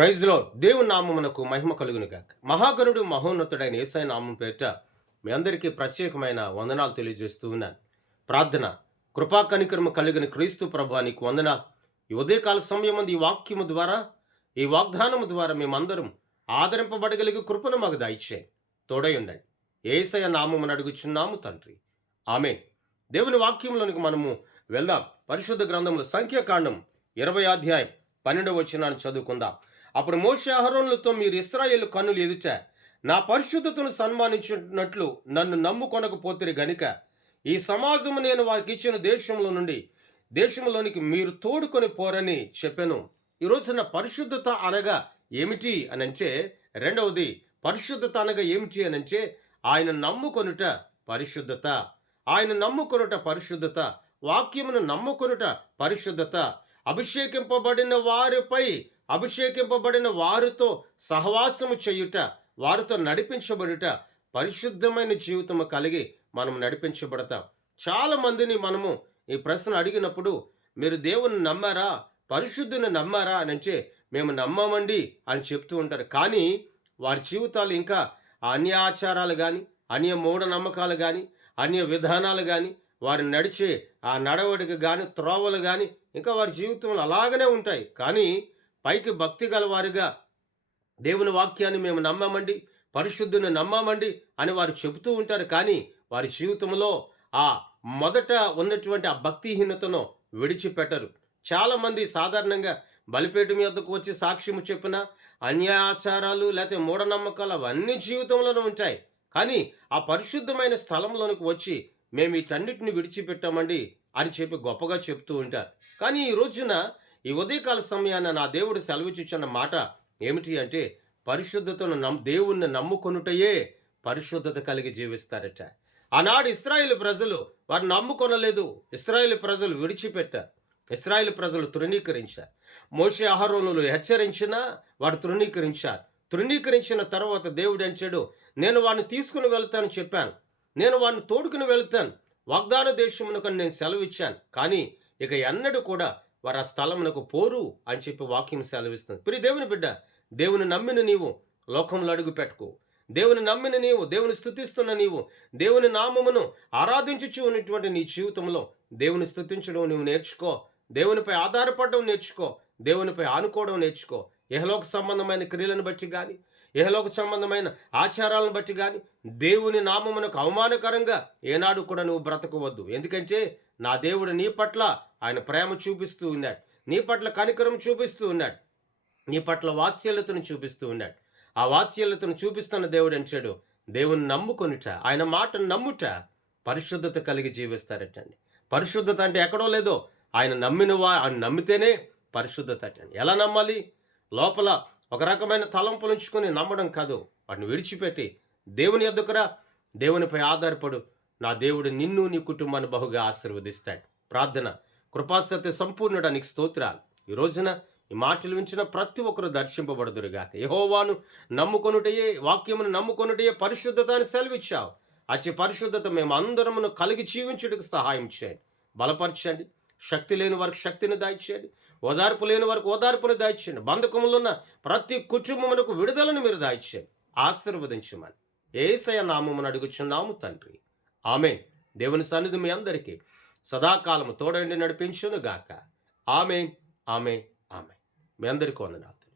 ప్రైజ్లో దేవుని నామమునకు మహిమ కలుగును గాక. మహాగణుడు మహోన్నతుడైన యేసయ్య నామం పేరిట మీ అందరికీ ప్రత్యేకమైన వందనాలు తెలియజేస్తూ ఉన్నాను. ప్రార్థన. కృపా కనికరము కలిగిన క్రీస్తు ప్రభువా నీకు వందనాలు. ఈ ఉదయకాల సమయమందు ఈ వాక్యము ద్వారా, ఈ వాగ్దానము ద్వారా మేమందరం ఆదరింపబడగలిగే కృపను మాకు దయచేయండి. తోడై ఉండండి. యేసయ్య నామమున అడుగుచున్నాము తండ్రి. ఆమేన్. దేవుని వాక్యంలోనికి మనము వెళ్దాం. పరిశుద్ధ గ్రంథములు సంఖ్యాకాండం 20వ అధ్యాయం 12వ వచనాన్ని చదువుకుందాం. అప్పుడు మోషే అహరోనులతో, మీరు ఇశ్రాయేలు కన్నులు ఎదుట నా పరిశుద్ధతను సన్మానించినట్లు నన్ను నమ్ముకొనకపోతిరి గనుక ఈ సమాజము నేను వారికి ఇచ్చిన దేశంలోనికి మీరు తోడుకొని పోరని చెప్పాను. ఈ రోజున పరిశుద్ధత అనగా ఏమిటి అనంటే, రెండవది పరిశుద్ధత అనగా ఏమిటి అనంటే ఆయన నమ్ముకొనుట పరిశుద్ధత. ఆయన నమ్ముకొనుట పరిశుద్ధత. వాక్యమును నమ్ముకొనుట పరిశుద్ధత. అభిషేకింపబడిన వారితో సహవాసము చేయుట, వారితో నడిపించబడుట, పరిశుద్ధమైన జీవితము కలిగి మనం నడిపించబడతాం. చాలా మందిని మనము ఈ ప్రశ్న అడిగినప్పుడు, మీరు దేవుని నమ్మారా, పరిశుద్ధుని నమ్మారా అని అంటే, మేము నమ్మమండి అని చెప్తూ ఉంటారు. కానీ వారి జీవితాలు ఇంకా అన్య ఆచారాలు కానీ, అన్య మూఢనమ్మకాలు కానీ, అన్య విధానాలు కానీ, వారు నడిచే ఆ నడవడిక కానీ, త్రోవలు కానీ ఇంకా వారి జీవితంలో అలాగనే ఉంటాయి. కానీ పైకి భక్తి గలవారుగా దేవుని వాక్యాన్ని మేము నమ్మామండి, పరిశుద్ధుని నమ్మామండి అని వారు చెబుతూ ఉంటారు. కానీ వారి జీవితంలో ఆ మొదట ఉన్నటువంటి ఆ భక్తిహీనతను విడిచిపెట్టరు. చాలామంది సాధారణంగా బలిపీఠం యొద్దకు వచ్చి సాక్ష్యము చెప్పిన అన్య ఆచారాలు లేకపోతే మూఢనమ్మకాలు అవన్నీ జీవితంలోనే ఉంటాయి. కానీ ఆ పరిశుద్ధమైన స్థలంలోనికి వచ్చి మేము వీటన్నిటిని విడిచిపెట్టామండి అని చెప్పి గొప్పగా చెప్తూ ఉంటారు. కానీ ఈ రోజున ఈ ఉదయకాల సమయాన నా దేవుడు సెలవిచ్చుచున్న మాట ఏమిటి అంటే, పరిశుద్ధతను దేవుణ్ణి నమ్ముకొనుటయే పరిశుద్ధత కలిగి జీవిస్తారట. ఆనాడు ఇశ్రాయేలు ప్రజలు వారు నమ్ముకొనలేదు. ఇశ్రాయేలు ప్రజలు విడిచిపెట్టారు. ఇశ్రాయేలు ప్రజలు తృణీకరించారు. మోషే అహరోనులు హెచ్చరించినా వారు తృణీకరించారు. తృణీకరించిన తర్వాత దేవుడు అంచాడు, నేను వారిని తీసుకుని వెళ్తాను చెప్పాను, నేను వారిని తోడుకుని వెళ్తాను, వాగ్దాన దేశమునకు నేను సెలవిచ్చాను. కానీ ఇక ఎన్నడూ కూడా వారు ఆ స్థలమునకు పోరు అని చెప్పి వాక్యం సెలవిస్తుంది. ప్రియ దేవుని బిడ్డ, దేవుని నమ్మిన నీవు లోకంలో అడుగు పెట్టుకో. దేవుని నమ్మిన నీవు, దేవుని స్తుతిస్తున్న నీవు, దేవుని నామమును ఆరాధించుచు ఉన్నటువంటి నీ జీవితంలో దేవుని స్తుతించడం నువ్వు నేర్చుకో. దేవునిపై ఆధారపడడం నేర్చుకో. దేవునిపై ఆనుకోవడం నేర్చుకో. ఇహలోక సంబంధమైన క్రియలను బట్టి కానీ, ఇహలోక సంబంధమైన ఆచారాలను బట్టి కానీ దేవుని నామమునకు అవమానకరంగా ఏనాడు కూడా నువ్వు బ్రతకవద్దు. ఎందుకంటే నా దేవుడు నీ పట్ల ఆయన ప్రేమ చూపిస్తూ ఉన్నాడు, నీ పట్ల కనికరం చూపిస్తూ ఉన్నాడు, నీ పట్ల వాత్సల్యతను చూపిస్తూ ఉన్నాడు. ఆ వాత్సల్యతను చూపిస్తున్న దేవుడు అంటాడు, దేవుని నమ్ముకొనుట, ఆయన మాటను నమ్ముట పరిశుద్ధత కలిగి జీవిస్తారటండి. పరిశుద్ధత అంటే ఎక్కడో లేదో, ఆయన ఆయన నమ్మితేనే పరిశుద్ధత అటండి. ఎలా నమ్మాలి? లోపల ఒక రకమైన తలంపులు ఉంచుకొని నమ్మడం కాదు, వాటిని విడిచిపెట్టి దేవుని యొద్దకురా, దేవునిపై ఆధారపడు. నా దేవుడు నిన్ను నీ కుటుంబాన్ని బహుగా ఆశీర్వదిస్తాడు. ప్రార్థన. కృపాసత్య సంపూర్ణుడా నీకు స్తోత్రాలు. ఈ రోజున ఈ మాటలు వించిన ప్రతి ఒక్కరు దర్శింపబడుదురుగాక. యెహోవాను నమ్ముకొనుటయే, వాక్యమును నమ్ముకొనుటయే పరిశుద్ధత అని సెలవిచ్చావు. అచ్చి పరిశుద్ధత మేము అందరమును కలిగి జీవించుటకు సహాయం చేయండి, బలపరచండి. శక్తి లేని వారికి శక్తిని దాయిచేయండి, ఓదార్పు లేని వారికి ఓదార్పును దాయిచేయండి. బంధకములో ఉన్న ప్రతి కుటుంబమునకు విడుదలను మీరు దాయిచేయండి, ఆశీర్వదించమని యేసయ్య నామమున అడుగుచున్నాము తండ్రి. ఆమేన్. దేవుని సన్నిధి మీ అందరికీ సదాకాలము తోడండి నడిపించును గాక. ఆమేన్, ఆమేన్, ఆమేన్. మీ అందరికీ వందనాలు.